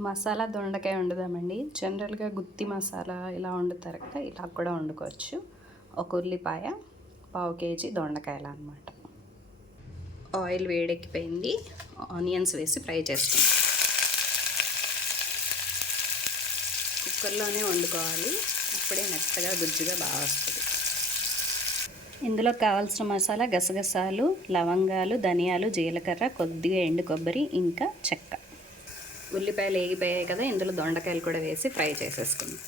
మసాలా దొండకాయ వండుదామండి. జనరల్గా గుత్తి మసాలా ఇలా వండుతారు కదా, ఇలా కూడా వండుకోవచ్చు. ఒక ఉల్లిపాయ, పావు కేజీ దొండకాయలు అనమాట. ఆయిల్ వేడెక్కిపోయింది, ఆనియన్స్ వేసి ఫ్రై చేసుకుంటాం. కుక్కర్లోనే వండుకోవాలి, అప్పుడే మెత్తగా గుజ్జుగా బాగా వస్తుంది. ఇందులో కావాల్సిన మసాలా గసగసాలు, లవంగాలు, ధనియాలు, జీలకర్ర, కొద్దిగా ఎండు కొబ్బరి, ఇంకా చెక్క. ఉల్లిపాయలు వేగిపోయాయి కదా, ఇందులో దొండకాయలు కూడా వేసి ఫ్రై చేసేసుకుందాం.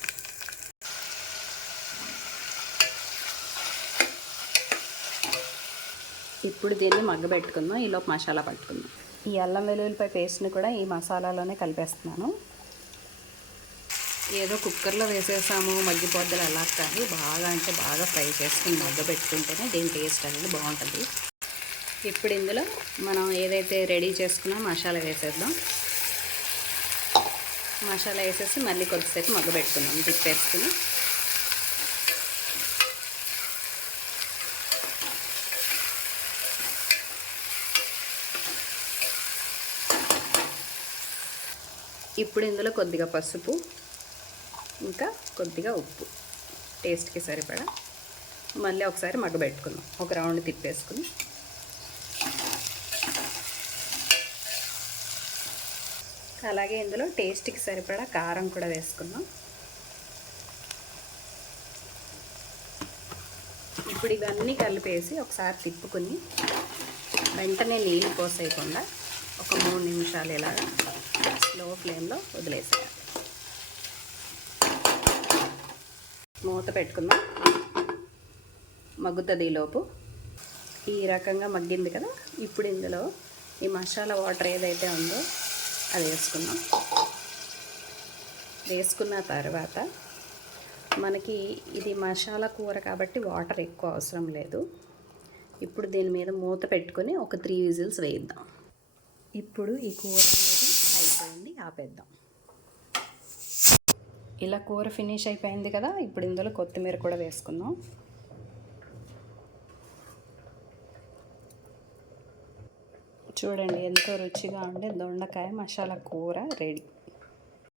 ఇప్పుడు దీన్ని మగ్గబెట్టుకుందాం, ఈలోపు మసాలా పట్టుకుందాం. ఈ అల్లం వెల్లుల్లిపాయ పేస్ట్ని కూడా ఈ మసాలాలోనే కలిపేస్తున్నాను. ఏదో కుక్కర్లో వేసేసాము మగ్గిపోద్దలు అలా కాదు, బాగా అంటే బాగా ఫ్రై చేసుకుని మగ్గబెట్టుకుంటేనే దీని టేస్ట్ అనేది బాగుంటుంది. ఇప్పుడు ఇందులో మనం ఏదైతే రెడీ చేసుకున్నా మసాలా వేసేద్దాం. మసాలా వేసేసి మళ్ళీ కొద్దిసేపు మగ్గబెట్టుకుందాం తిప్పేసుకుని. ఇప్పుడు ఇందులో కొద్దిగా పసుపు, ఇంకా కొద్దిగా ఉప్పు, టేస్ట్కి సరిపడా. మళ్ళీ ఒకసారి మగ్గబెట్టుకుందాం, ఒక రౌండ్ తిప్పేసుకుని. అలాగే ఇందులో టేస్ట్కి సరిపడా కారం కూడా వేసుకుందాం. ఇప్పుడు ఇవన్నీ కలిపేసి ఒకసారి తిప్పుకుని వెంటనే నీళ్ళు పోసేయకుండా ఒక 3 నిమిషాలు ఇలాగా స్లో ఫ్లేమ్లో వదిలేసేయాలి. మూత పెట్టుకుందాం, మగ్గుతుంది ఈలోపు. ఈ రకంగా మగ్గింది కదా, ఇప్పుడు ఇందులో ఈ మసాలా వాటర్ ఏదైతే ఉందో అది వేసుకుందాం. వేసుకున్న తర్వాత మనకి ఇది మసాలా కూర కాబట్టి వాటర్ ఎక్కువ అవసరం లేదు. ఇప్పుడు దీని మీద మూత పెట్టుకొని ఒక 3 విజిల్స్ వేయిద్దాం. ఇప్పుడు ఈ కూర అనేది అయిపోయింది, ఆపేద్దాం. ఇలా కూర ఫినిష్ అయిపోయింది కదా, ఇప్పుడు ఇందులో కొత్తిమీర కూడా వేసుకుందాం. చూడండి ఎంతో రుచిగా ఉండే దొండకాయ మసాలా కూర రెడీ.